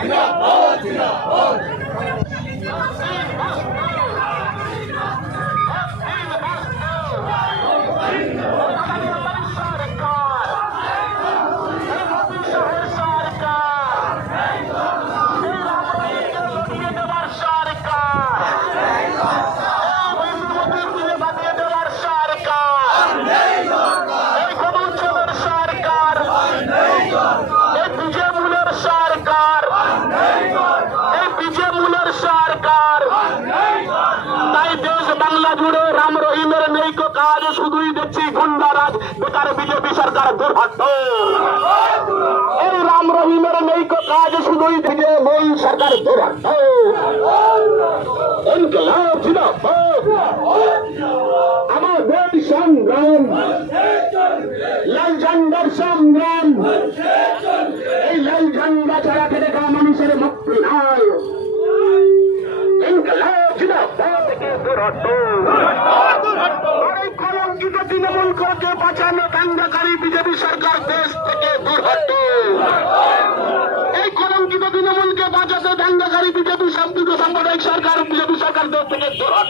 জিন্দাবাদ জিন্দাবাদ বাংলা জুড়ে রাম রহিমের নেইকো কাজ, শুধুই দেখছি গুন্ডারাজ, বেকার বিজেপি সরকার দুর্ভাগ্য। এই রাম রহিমের নেইকো কাজ, শুধুই দেখে মই সরকার দুর্ভাগ্য। ইনকলাব জিন্দাবাদ। সংগ্রাম। লাল ঝান্ডার সং তৃণমূল করকে বাঁচানো দাঙ্গাকারী বিজেপি সরকার দেশ থেকে দূর হট এই কলঙ্কিত তৃণমূলকে বাঁচাতে দাঙ্গাকারী বিজেপি সম্পৃক্ত সাম্প্রদায়িক সরকার, বিজেপি সরকার দেশ থেকে দূর হট